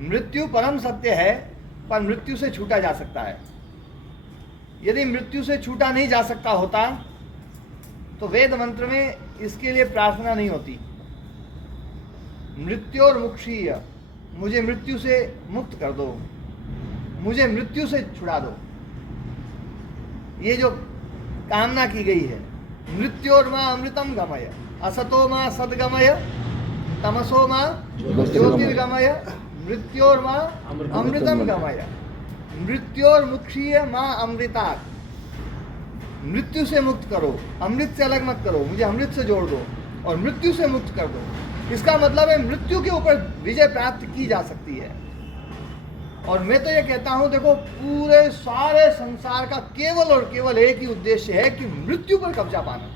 मृत्यु परम सत्य है, पर मृत्यु से छूटा जा सकता है। यदि मृत्यु से छूटा नहीं जा सकता होता तो वेद मंत्र में इसके लिए प्रार्थना नहीं होती। मृत्योर्मुक्षीय, मुझे मृत्यु से मुक्त कर दो, मुझे मृत्यु से छुड़ा दो, ये जो कामना की गई है। मृत्योर्मा अमृतम गमय, असतो मा सद्गमय, तमसो मा ज्योतिर्गमय, मृत्योर्मा अमृतम गमय, मृत्योर्मुक्षीय मा अमृतात्, मृत्यु से मुक्त करो, अमृत से अलग मत करो, मुझे अमृत से जोड़ दो और मृत्यु से मुक्त कर दो। इसका मतलब है मृत्यु के ऊपर विजय प्राप्त की जा सकती है। और मैं तो ये कहता हूं, देखो पूरे सारे संसार का केवल और केवल एक ही उद्देश्य है कि मृत्यु पर कब्जा पाना,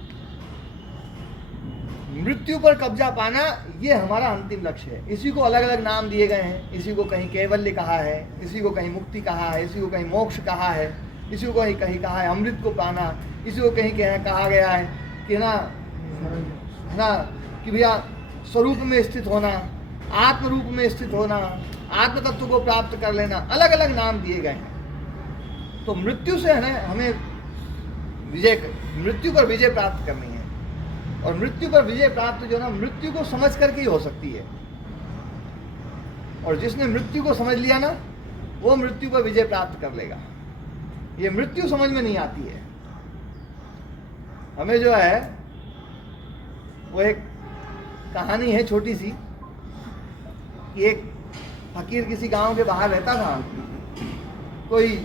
मृत्यु पर कब्जा पाना, ये हमारा अंतिम लक्ष्य है। इसी को अलग अलग नाम दिए गए हैं, इसी को कहीं कैवल्य कहा है, इसी को कहीं मुक्ति कहा है, इसी को कहीं मोक्ष कहा है, इसी को कहीं कहा है अमृत को पाना, इसी को कहीं कहा गया है कि ना कि भैया स्वरूप में स्थित होना, आत्म रूप में स्थित होना, आत्म तत्व को प्राप्त कर लेना, अलग अलग नाम दिए गए हैं। तो मृत्यु से है ना हमें मृत्यु पर विजय प्राप्त करनी है। और मृत्यु पर विजय प्राप्त जो ना मृत्यु को समझ करके ही हो सकती है। और जिसने मृत्यु को समझ लिया ना, वो मृत्यु पर विजय प्राप्त कर लेगा। ये मृत्यु समझ में नहीं आती है हमें। जो है वो एक कहानी है छोटी सी कि एक फकीर किसी गांव के बाहर रहता था। कोई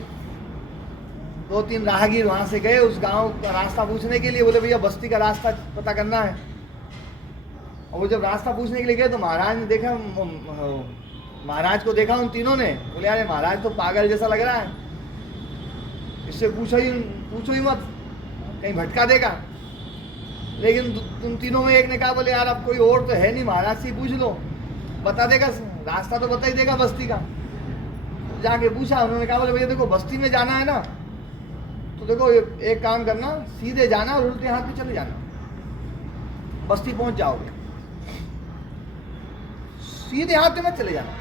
2-3 राहगीर वहां से गए उस गांव का रास्ता पूछने के लिए। बोले भैया बस्ती का रास्ता पता करना है। और वो जब रास्ता पूछने के लिए गए तो महाराज ने देखा, महाराज को देखा उन तीनों ने। बोले अरे महाराज तो पागल जैसा लग रहा है, इससे पूछो ही मत, कहीं भटका देगा। लेकिन तुम तीनों में एक ने कहा, बोले यार अब कोई और तो है नहीं, महाराज से पूछ लो, बता देगा, रास्ता तो बता ही देगा बस्ती का। तो जाके पूछा, उन्होंने कहा बोले भैया देखो बस्ती में जाना है ना, तो देखो एक काम करना, सीधे जाना और उल्टे हाथ पे चले जाना, बस्ती पहुंच जाओगे। सीधे हाथ पे मत चले जाना,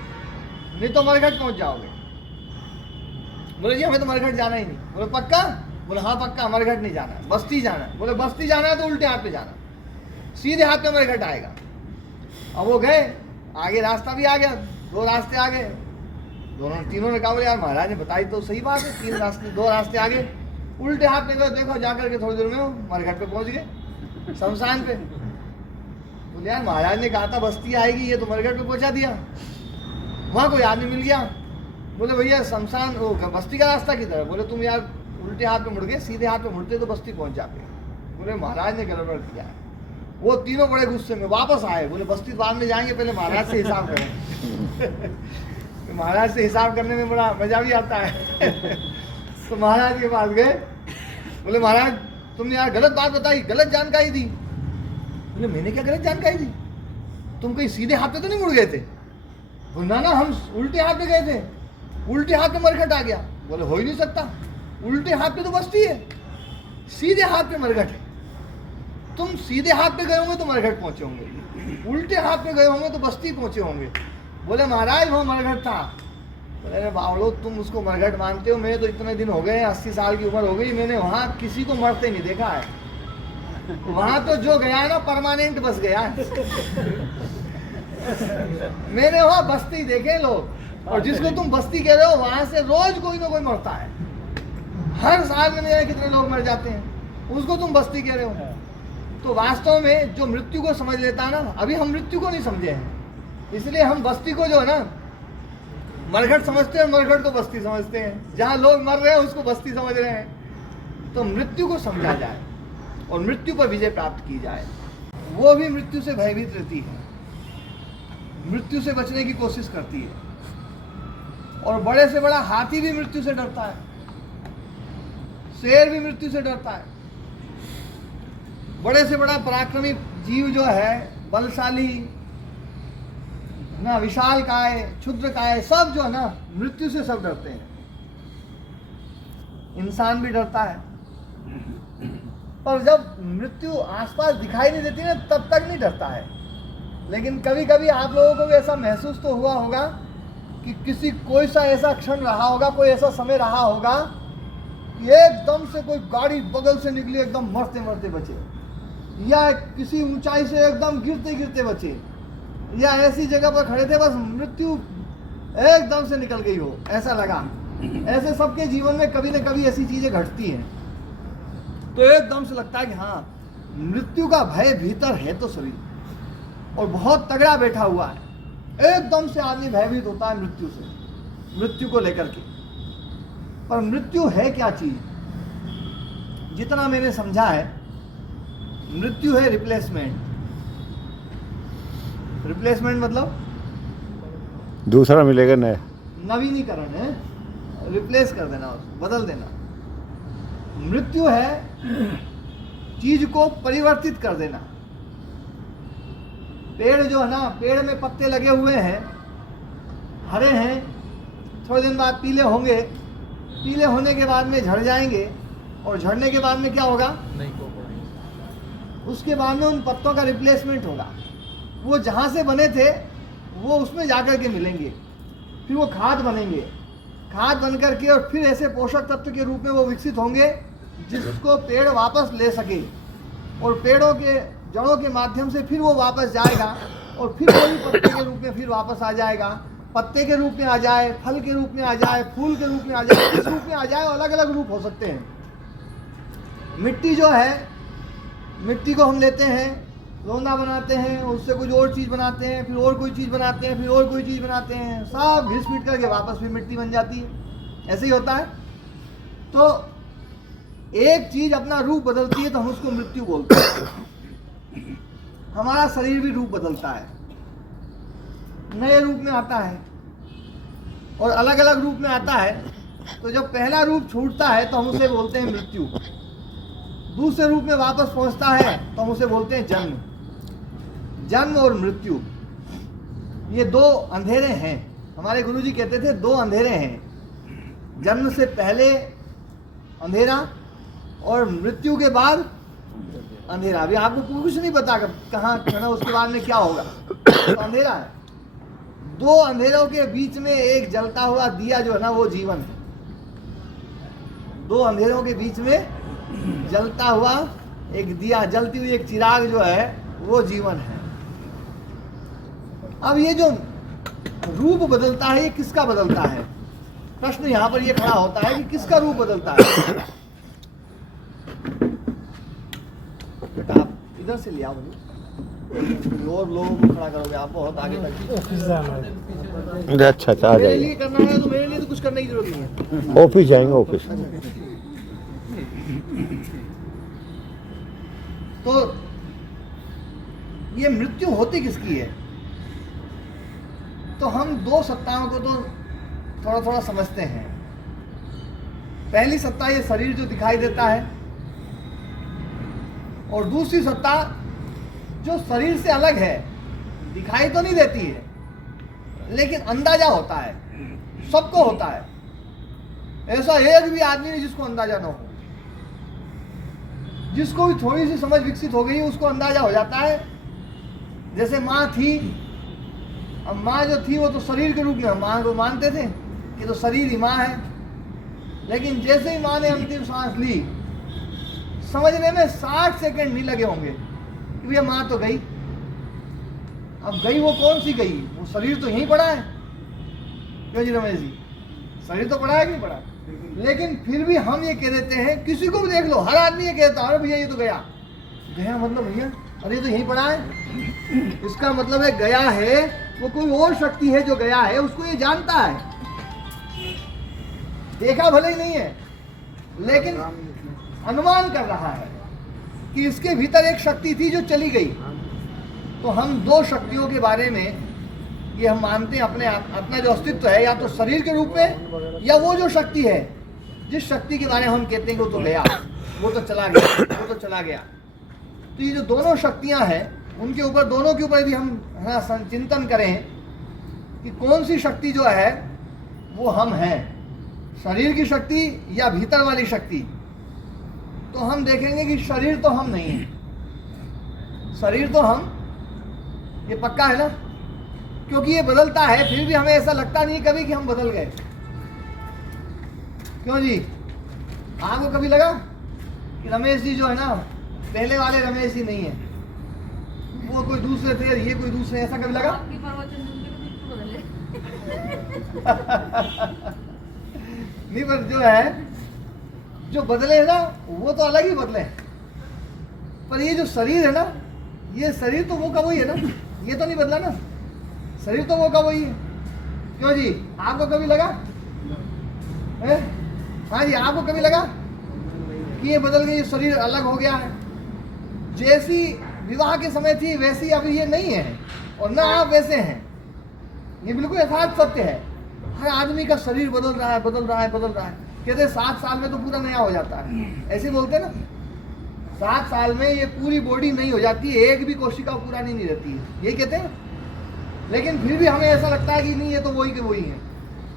नहीं तो मरघट पहुंच जाओगे। बोले जी हमें तो मरघट जाना ही नहीं। बोले पक्का? बोले हाँ पक्का, मरघट नहीं जाना है, बस्ती जाना है। बोले बस्ती जाना है तो उल्टे हाथ पे जाना, सीधे हाथ पे मरघट आएगा। अब वो गए, आगे रास्ता भी आ गया, 2 रास्ते आ गए। तीनों ने कहा बोले यार महाराज ने बताई तो सही बात है, 3 रास्ते 2 रास्ते आगे, उल्टे हाथ पे गए, देखो जाकर के थोड़ी देर में मरघट पे पहुंच गए, शमशान पे। बोले यार महाराज ने कहा था बस्ती आएगी, ये तो मरघट पे पहुंचा दिया। वहां कोई आदमी मिल गया, बोले भैया शमशान वो बस्ती का रास्ता किधर? बोले तुम यार उल्टे हाथ पे मुड़ गए, सीधे हाथ पे मुड़ते तो बस्ती पहुंच जाते। बोले महाराज ने गड़बड़ किया है। वो तीनों बड़े गुस्से में वापस आए। बोले बस्ती बाद में जाएंगे, पहले महाराज से हिसाब करें। महाराज से हिसाब करने में बड़ा मजा भी आता है। तो महाराज के पास गए, बोले महाराज तुमने यार गलत बात बताई, गलत जानकारी दी। बोले मैंने क्या गलत जानकारी दी? तुम कहीं सीधे हाथ पे तो नहीं मुड़ गए थे? बोले ना हम उल्टे हाथ पे गए थे, उल्टे हाथ पे मरघट आ गया। बोले हो ही नहीं सकता, उल्टे हाथ पे तो बस्ती है, सीधे हाथ पे मरघट है। तुम सीधे हाथ पे गए होंगे तो मरघट पहुंचे होंगे, उल्टे हाथ पे गए होंगे तो बस्ती पहुंचे होंगे। बोले महाराज वो मरघट था। बोले अरे बावड़ो तुम उसको मरघट मानते हो, मेरे तो इतने दिन हो गए, 80 साल की उम्र हो गई, मैंने वहां किसी को मरते नहीं देखा है। वहां तो जो गया है ना परमानेंट बस गया है। मैंने वहां बस्ती देखे लोग, और जिसको तुम बस्ती कह रहे हो वहां से रोज कोई ना कोई मरता है। हर साल में कितने लोग मर जाते हैं, उसको तुम बस्ती कह रहे हो। तो वास्तव में जो मृत्यु को समझ लेता है ना, अभी हम मृत्यु को नहीं समझे हैं, इसलिए हम बस्ती को जो है ना मरघट समझते हैं, मरघट को बस्ती समझते हैं। जहाँ लोग मर रहे हैं उसको बस्ती समझ रहे हैं। तो मृत्यु को समझा जाए और मृत्यु पर विजय प्राप्त की जाए। वो भी मृत्यु से भयभीत रहती है, मृत्यु से बचने की कोशिश करती है। और बड़े से बड़ा हाथी भी मृत्यु से डरता है, शेर भी मृत्यु से डरता है। बड़े से बड़ा पराक्रमी जीव जो है, बलशाली ना, विशाल काय, क्षुद्र काय, सब जो है ना मृत्यु से सब डरते हैं। इंसान भी डरता है, पर जब मृत्यु आसपास दिखाई नहीं देती ना तब तक नहीं डरता है। लेकिन कभी कभी आप लोगों को भी ऐसा महसूस तो हुआ होगा कि कोई सा ऐसा क्षण रहा होगा, कोई ऐसा समय रहा होगा कि एकदम से कोई गाड़ी बगल से निकली, एकदम मरते मरते बचे, या किसी ऊंचाई से एकदम गिरते गिरते बचे, या ऐसी जगह पर खड़े थे बस मृत्यु एकदम से निकल गई हो, ऐसा लगा। ऐसे सबके जीवन में कभी न कभी ऐसी चीजें घटती हैं, तो एकदम से लगता है कि हाँ, मृत्यु का भय भीतर है तो सही, और बहुत तगड़ा बैठा हुआ है। एकदम से आदमी भयभीत होता है मृत्यु से, मृत्यु को लेकर के। पर मृत्यु है क्या चीज? जितना मैंने समझा है, मृत्यु है रिप्लेसमेंट। रिप्लेसमेंट मतलब दूसरा मिलेगा नया, नवीनीकरण है, रिप्लेस कर देना, उसको बदल देना। मृत्यु है चीज को परिवर्तित कर देना। पेड़ जो है ना, पेड़ में पत्ते लगे हुए हैं, हरे हैं, थोड़े दिन बाद पीले होंगे, पीले होने के बाद में झड़ जाएंगे, और झड़ने के बाद में क्या होगा? उसके बाद में उन पत्तों का रिप्लेसमेंट होगा। वो जहाँ से बने थे वो उसमें जाकर के मिलेंगे, फिर वो खाद बनेंगे, खाद बन करके और फिर ऐसे पोषक तत्व के रूप में वो विकसित होंगे जिसको पेड़ वापस ले सके, और पेड़ों के जड़ों के माध्यम से फिर वो वापस जाएगा, और फिर वही पत्ते के रूप में फिर वापस आ जाएगा, पत्ते के रूप में आ जाए, फल के रूप में आ जाए, फूल के रूप में आ जाए, किस रूप में आ जाए, अलग अलग रूप हो सकते हैं। मिट्टी जो है, मिट्टी को हम लेते हैं, लोंदा बनाते हैं, उससे कुछ और चीज़ बनाते हैं, फिर और कोई चीज़ बनाते हैं, फिर और कोई चीज़ बनाते हैं, सब घिस पीट करके वापस फिर मिट्टी बन जाती है। ऐसे ही होता है। तो एक चीज़ अपना रूप बदलती है तो हम उसको मृत्यु बोलते हैं। हमारा शरीर भी रूप बदलता है, नए रूप में आता है और अलग अलग रूप में आता है। तो जब पहला रूप छूटता है तो हम उसे बोलते हैं मृत्यु, दूसरे रूप में वापस पहुंचता है तो हम उसे बोलते हैं जन्म। जन्म और मृत्यु ये दो अंधेरे हैं। हमारे गुरुजी कहते थे दो अंधेरे हैं, जन्म से पहले अंधेरा और मृत्यु के बाद अंधेरा। अभी आपको कुछ नहीं पता कहाँ खड़ा, उसके बाद में क्या होगा, तो अंधेरा है। दो अंधेरों के बीच में एक जलता हुआ दिया जो है ना, वो जीवन है। दो अंधेरों के बीच में जलता हुआ एक दिया, जलती हुई एक चिराग जो है, वो जीवन है। अब ये जो रूप बदलता है, ये किसका बदलता है? प्रश्न यहाँ पर ये खड़ा होता है कि किसका रूप बदलता है? बेटा आप इधर से ले आओ, और लोगों को खड़ा करोगे आप बहुत आगे तक। अच्छा आ मेरे जाइए, लिए करना है तो मेरे लिए तो कुछ करने की जरूरत नहीं है। ऑफिस जाएंगे, ऑफिस। तो ये मृत्यु होती किसकी है? तो हम दो सत्ताओं को तो थोड़ा थोड़ा समझते हैं। पहली सत्ता ये शरीर जो दिखाई देता है, और दूसरी सत्ता जो शरीर से अलग है, दिखाई तो नहीं देती है लेकिन अंदाजा होता है, सबको होता है। ऐसा एक भी आदमी नहीं जिसको अंदाजा ना हो। जिसको भी थोड़ी सी समझ विकसित हो गई है उसको अंदाजा हो जाता है। जैसे माँ थी, अब माँ जो थी वो तो शरीर के रूप में माँ को मानते थे कि तो शरीर ही माँ है, लेकिन जैसे ही माँ ने अंतिम सांस ली, समझने में 60 सेकंड नहीं लगे होंगे कि भैया माँ तो गई। अब गई वो कौन सी गई? वो शरीर तो यहीं पड़ा है। क्यों जी रमेश जी, शरीर तो पड़ा है कि नहीं पड़ा? लेकिन फिर भी हम ये कह देते हैं, किसी को भी देख लो, हर आदमी ये कहता है अरे भैया ये तो गया। गया मतलब भैया अरे ये तो यहीं पड़ा है। इसका मतलब है गया है वो कोई और शक्ति है जो गया है, उसको ये जानता है। देखा भले ही नहीं है लेकिन अनुमान कर रहा है कि इसके भीतर एक शक्ति थी जो चली गई। तो हम दो शक्तियों के बारे में ये हम मानते हैं, अपना जो अस्तित्व है या तो शरीर के रूप में, या वो जो शक्ति है जिस शक्ति के बारे में हम कहते हैं कि वो तो गया, वो तो चला गया, वो तो चला गया। तो ये जो दोनों शक्तियां हैं, उनके ऊपर, दोनों के ऊपर यदि हम चिंतन करें कि कौन सी शक्ति जो है वो हम हैं, शरीर की शक्ति या भीतर वाली शक्ति, तो हम देखेंगे कि शरीर तो हम नहीं है। शरीर तो हम, ये पक्का है ना, क्योंकि ये बदलता है, फिर भी हमें ऐसा लगता नहीं कभी कि हम बदल गए। क्यों जी? आपको कभी लगा कि रमेश जी जो है ना, पहले वाले रमेश जी नहीं है, वो कोई दूसरे थे, ये कोई दूसरे, ऐसा कभी लगा? नहीं, पर जो है, जो बदले है ना, वो तो अलग ही बदले हैं। पर ये जो शरीर है ना, ये शरीर तो वो का वही है ना, ये तो नहीं बदला ना, शरीर तो वो का वही है। क्यों जी? आपको कभी लगा है? हाँ जी, आपको कभी लगा कि ये बदल गई, ये शरीर अलग हो गया है? जैसी विवाह के समय थी वैसी अभी ये नहीं है, और ना आप वैसे हैं। ये बिल्कुल यथार्थ सत्य है। हर आदमी का शरीर बदल रहा है, बदल रहा है, बदल रहा है। कहते 7 साल में तो पूरा नया हो जाता है, ऐसे बोलते हैं ना। 7 साल में ये पूरी बॉडी नहीं हो जाती, एक भी कोशिका पुरानी नहीं रहती है, यही कहते हैं। लेकिन फिर भी हमें ऐसा लगता है कि नहीं, ये तो वही के वही हैं,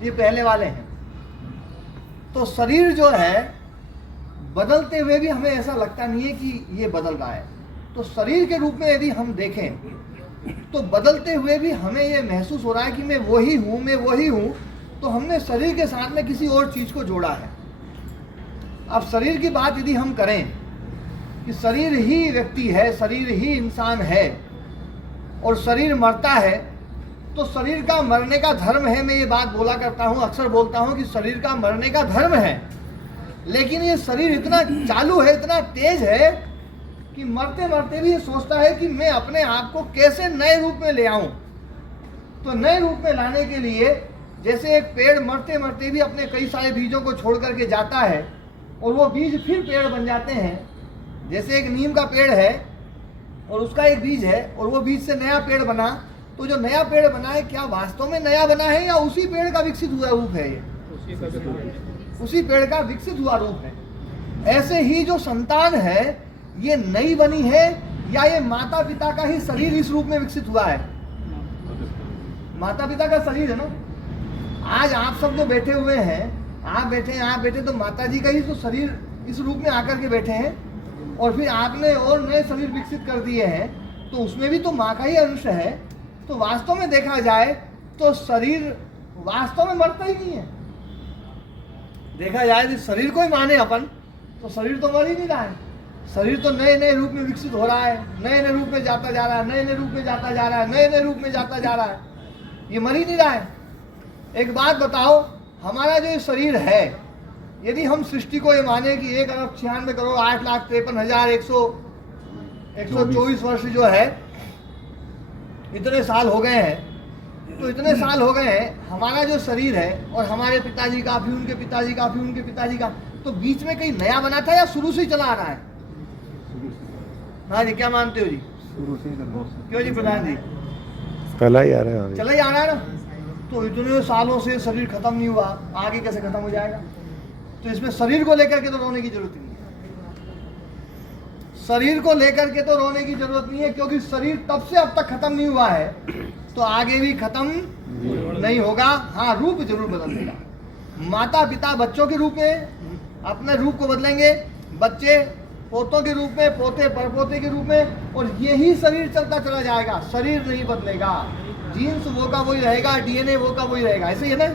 ये पहले वाले हैं। तो शरीर जो है बदलते हुए भी हमें ऐसा लगता नहीं है कि ये बदल रहा है। तो शरीर के रूप में यदि हम देखें तो बदलते हुए भी हमें ये महसूस हो रहा है कि मैं वही हूँ, मैं वही हूँ। तो हमने शरीर के साथ में किसी और चीज़ को जोड़ा है। अब शरीर की बात यदि हम करें कि शरीर ही व्यक्ति है, शरीर ही इंसान है, और शरीर मरता है, तो शरीर का मरने का धर्म है। मैं ये बात बोला करता हूँ, अक्सर बोलता हूँ कि शरीर का मरने का धर्म है। लेकिन ये शरीर इतना चालू है, इतना तेज है कि मरते मरते भी ये सोचता है कि मैं अपने आप को कैसे नए रूप में ले आऊं। तो नए रूप में लाने के लिए, जैसे एक पेड़ मरते मरते भी अपने कई सारे बीजों को छोड़ करके जाता है, और वो बीज फिर पेड़ बन जाते हैं। जैसे एक नीम का पेड़ है और उसका एक बीज है, और वो बीज से नया पेड़ बना, तो जो नया पेड़ बना है क्या वास्तव में नया बना है, या उसी पेड़ का विकसित हुआ रूप है? ये उसी पेड़ का विकसित हुआ रूप है। ऐसे ही जो संतान है, ये नई बनी है, या ये माता पिता का ही शरीर इस रूप में विकसित हुआ है? माता पिता का शरीर है ना। आज आप सब जो बैठे हुए हैं, आप बैठे तो माता जी का ही तो शरीर इस रूप में आकर के बैठे हैं, और फिर आपने और नए शरीर विकसित कर दिए हैं, तो उसमें भी तो माँ का ही अंश है। तो वास्तव में देखा जाए तो शरीर वास्तव में मरता ही नहीं है। देखा जाए तो शरीर को ही माने अपन, तो शरीर तो मर ही नहीं रहा है। शरीर तो नए नए रूप में विकसित हो रहा है, नए नए रूप में जाता जा रहा है, नए नए रूप में जाता जा रहा है, नए नए रूप में जाता जा रहा है। ये मर ही नहीं रहा है। एक बात बताओ, हमारा जो ये शरीर है, यदि हम सृष्टि को ये माने कि 1,96,8,53,124 वर्ष जो है, इतने साल हो गए हैं, तो इतने साल हो गए हैं हमारा जो शरीर है, और हमारे पिताजी का, फिर उनके पिताजी का, फिर उनके पिताजी का, तो बीच में कहीं नया बना था या शुरू से ही चला आ रहा है? हाँ जी, क्या मानते हो जी? शुरू से ही क्यों जी प्रधान जी? पहला ही आ रहा है। चला ही आ रहा है ना। तो इतने सालों से शरीर खत्म नहीं हुआ, आगे कैसे खत्म हो जाएगा? तो इसमें शरीर को लेकर के तो रोने की जरूरत नहीं है। शरीर को लेकर के तो रोने की जरूरत नहीं है, क्योंकि शरीर तब से अब तक खत्म नहीं हुआ है, तो आगे भी खत्म नहीं होगा। हाँ, रूप जरूर बदल देगा। माता पिता बच्चों के रूप में अपने रूप को बदलेंगे, बच्चे पोतों के रूप में, पोते परपोते के रूप में, और यही शरीर चलता चला जाएगा। शरीर नहीं बदलेगा, जीन्स वो का वही रहेगा, डीएनए वो का वही रहेगा। ऐसे ही है ना।